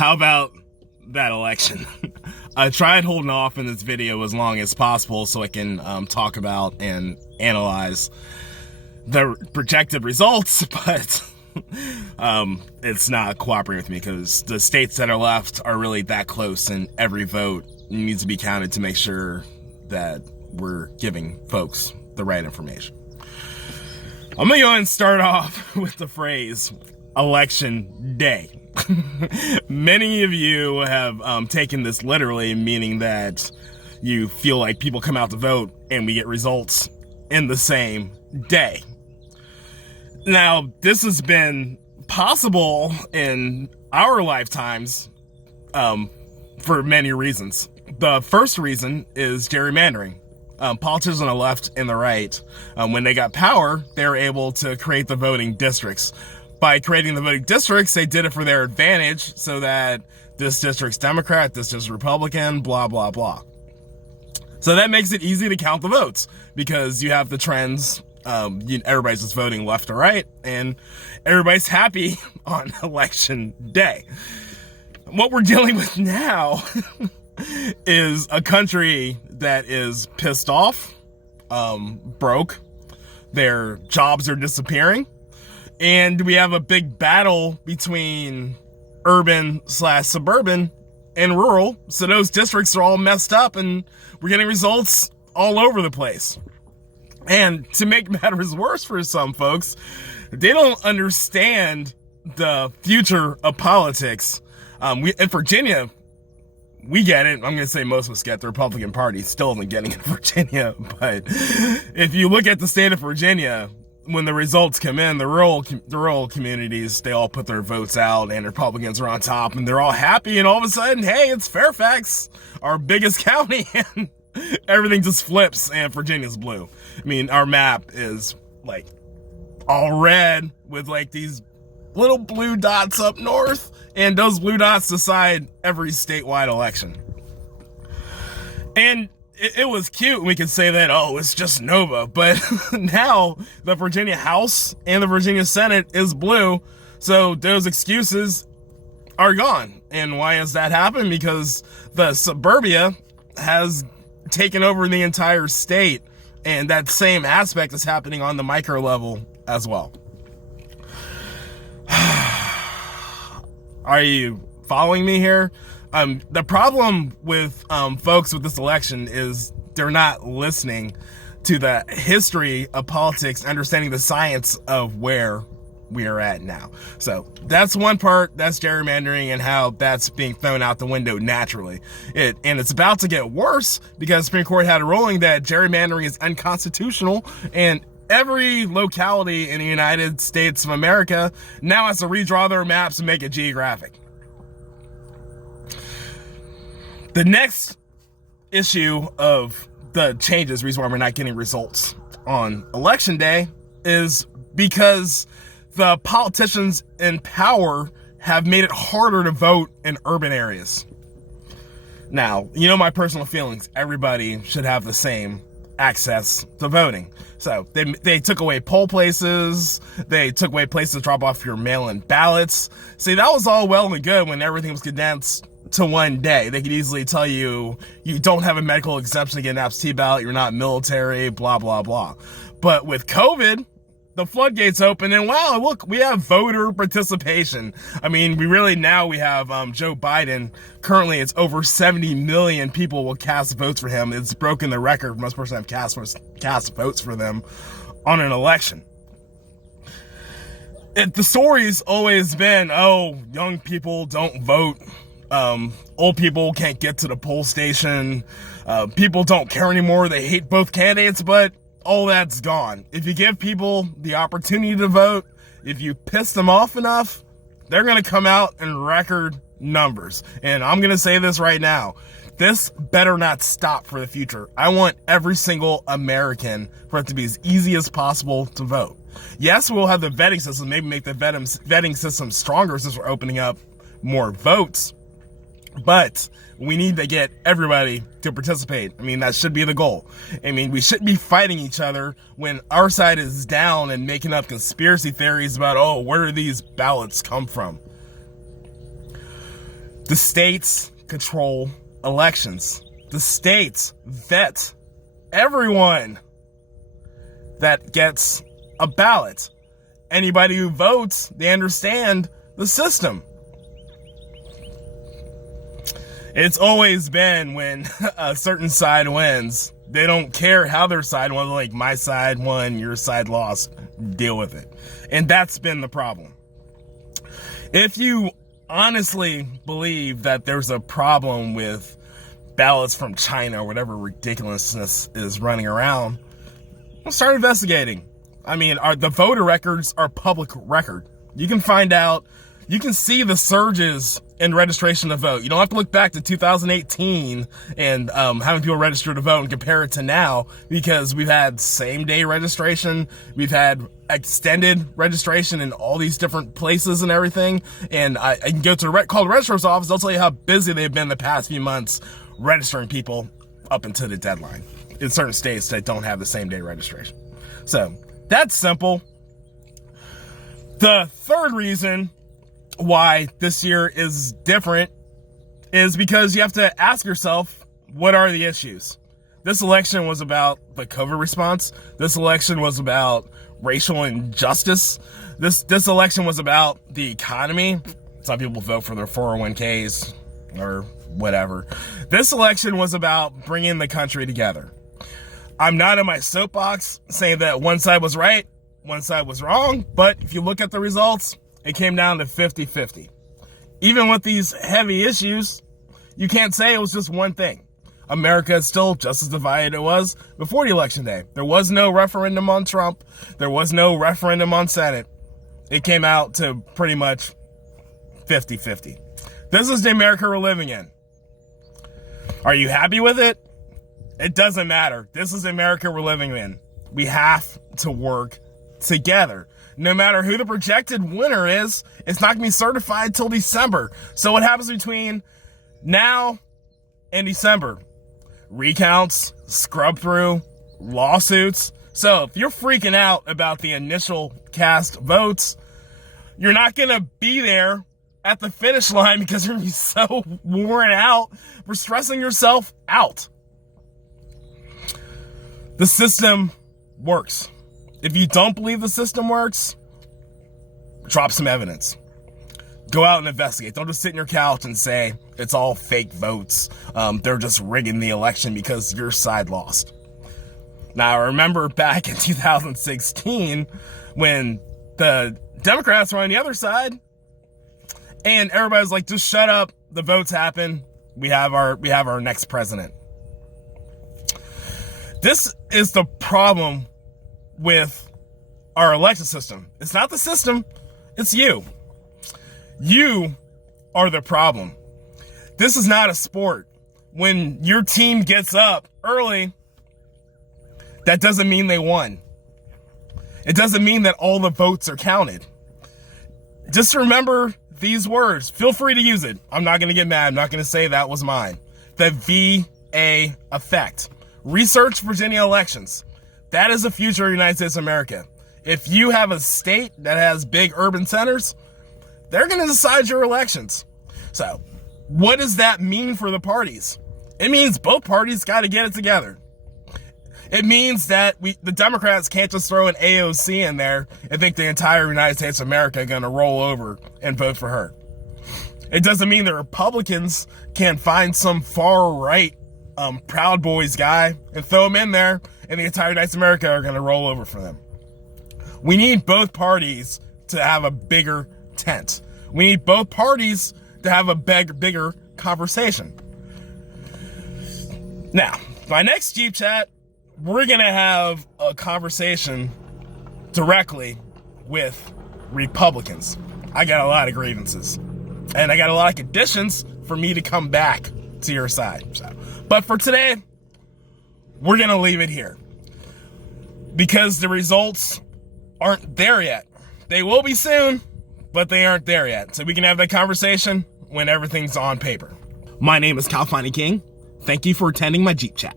How about that election? I tried holding off in this video as long as possible so I can talk about and analyze the projected results, but it's not cooperating with me because the states that are left are really that close, and every vote needs to be counted to make sure that we're giving folks the right information. I'm gonna go ahead and start off with the phrase election day. Many of you have taken this literally, meaning that you feel like people come out to vote and we get results in the same day. Now, this has been possible in our lifetimes for many reasons. The first reason is gerrymandering. Politicians on the left and the right, when they got power, they were able to create the voting districts. By creating the voting districts, they did it for their advantage, so that this district's Democrat, this district's Republican, blah, blah, blah. So that makes it easy to count the votes, because you have the trends, everybody's just voting left or right, and everybody's happy on election day. What we're dealing with now is a country that is pissed off, broke, their jobs are disappearing, and we have a big battle between urban/suburban and rural, so those districts are all messed up and we're getting results all over the place. And to make matters worse for some folks, they don't understand the future of politics. In Virginia, we get it. I'm going to say most of us get. The Republican Party still isn't getting it in Virginia. But if you look at the state of Virginia, when the results come in, the rural communities, they all put their votes out and Republicans are on top and they're all happy. And all of a sudden, hey, it's Fairfax, our biggest county, and everything just flips and Virginia's blue. I mean, our map is like all red with like these little blue dots up north, and those blue dots decide every statewide election. And it was cute. We could say that, oh, it's just Nova, but now the Virginia House and the Virginia Senate is blue, so those excuses are gone. And why has that happened? Because the suburbia has taken over the entire state, and that same aspect is happening on the micro level as well. Are you following me here? The problem with folks with this election is they're not listening to the history of politics, understanding the science of where we are at now. So that's one part, that's gerrymandering and how that's being thrown out the window naturally. And it's about to get worse because the Supreme Court had a ruling that gerrymandering is unconstitutional, and every locality in the United States of America now has to redraw their maps and make it geographic. The next issue of the changes, reason why we're not getting results on election day, is because the politicians in power have made it harder to vote in urban areas. Now, you know my personal feelings. Everybody should have the same access to voting. So they took away poll places, they took away places to drop off your mail-in ballots. See, that was all well and good when everything was condensed to one day. They could easily tell you, you don't have a medical exemption to get an absentee ballot, you're not military, blah, blah, blah. But with COVID, the floodgates open, and wow, look, we have voter participation. I mean, we have Joe Biden. Currently, it's over 70 million people will cast votes for him. It's broken the record for most person have cast votes for them on an election. The story's always been, oh, young people don't vote. Old people can't get to the poll station. People don't care anymore. They hate both candidates, but all that's gone. If you give people the opportunity to vote, if you piss them off enough, they're going to come out in record numbers. And I'm going to say this right now. This better not stop for the future. I want every single American for it to be as easy as possible to vote. Yes, we'll have the vetting system, maybe make the vetting system stronger since we're opening up more votes. But we need to get everybody to participate. I mean, that should be the goal. I mean, we shouldn't be fighting each other when our side is down and making up conspiracy theories about, oh, where do these ballots come from? The states control elections. The states vet everyone that gets a ballot. Anybody who votes, they understand the system. It's always been when a certain side wins, they don't care how their side won, like my side won, your side lost, deal with it. And that's been the problem. If you honestly believe that there's a problem with ballots from China or whatever ridiculousness is running around, we'll start investigating. I mean, the voter records are public record. You can find out, you can see the surges in registration to vote. You don't have to look back to 2018 and how many people registered to vote and compare it to now, because we've had same-day registration, we've had extended registration in all these different places and everything. And I can go to call the registrar's office, they'll tell you how busy they've been the past few months registering people up until the deadline in certain states that don't have the same-day registration. So that's simple. The third reason why this year is different is because you have to ask yourself, what are the issues? This election was about the COVID response. This election was about racial injustice. This election was about the economy. Some people vote for their 401ks or whatever. This election was about bringing the country together. I'm not in my soapbox saying that one side was right, one side was wrong, but if you look at the results, it came down to 50-50. Even with these heavy issues, you can't say it was just one thing. America is still just as divided it was before the election day. There was no referendum on Trump. There was no referendum on Senate. It came out to pretty much 50-50. This is the America we're living in. Are you happy with it? It doesn't matter. This is the America we're living in. We have to work together. No matter who the projected winner is, it's not going to be certified till December. So what happens between now and December? Recounts, scrub through, lawsuits. So if you're freaking out about the initial cast votes, you're not going to be there at the finish line because you're going to be so worn out for stressing yourself out. The system works. If you don't believe the system works, drop some evidence. Go out and investigate. Don't just sit in your couch and say it's all fake votes. They're just rigging the election because your side lost. Now, I remember back in 2016 when the Democrats were on the other side and everybody's like, just shut up. The votes happen. We have our next president. This is the problem with our election system. It's not the system, it's you. You are the problem. This is not a sport. When your team gets up early, that doesn't mean they won. It doesn't mean that all the votes are counted. Just remember these words. Feel free to use it. I'm not going to get mad. I'm not going to say that was mine. The VA effect. Research Virginia elections. That is the future of the United States of America. If you have a state that has big urban centers, they're going to decide your elections. So, what does that mean for the parties? It means both parties got to get it together. It means that the Democrats can't just throw an AOC in there and think the entire United States of America are going to roll over and vote for her. It doesn't mean the Republicans can find some far-right Proud Boys guy and throw him in there and the entire United States of America are going to roll over for them. We need both parties to have a bigger tent. We need both parties to have a bigger conversation. Now, my next Jeep Chat, we're going to have a conversation directly with Republicans. I got a lot of grievances. And I got a lot of conditions for me to come back to your side. But for today, we're going to leave it here. Because the results aren't there yet. They will be soon, but they aren't there yet. So we can have that conversation when everything's on paper. My name is Cal King. Thank you for attending my Jeep Chat.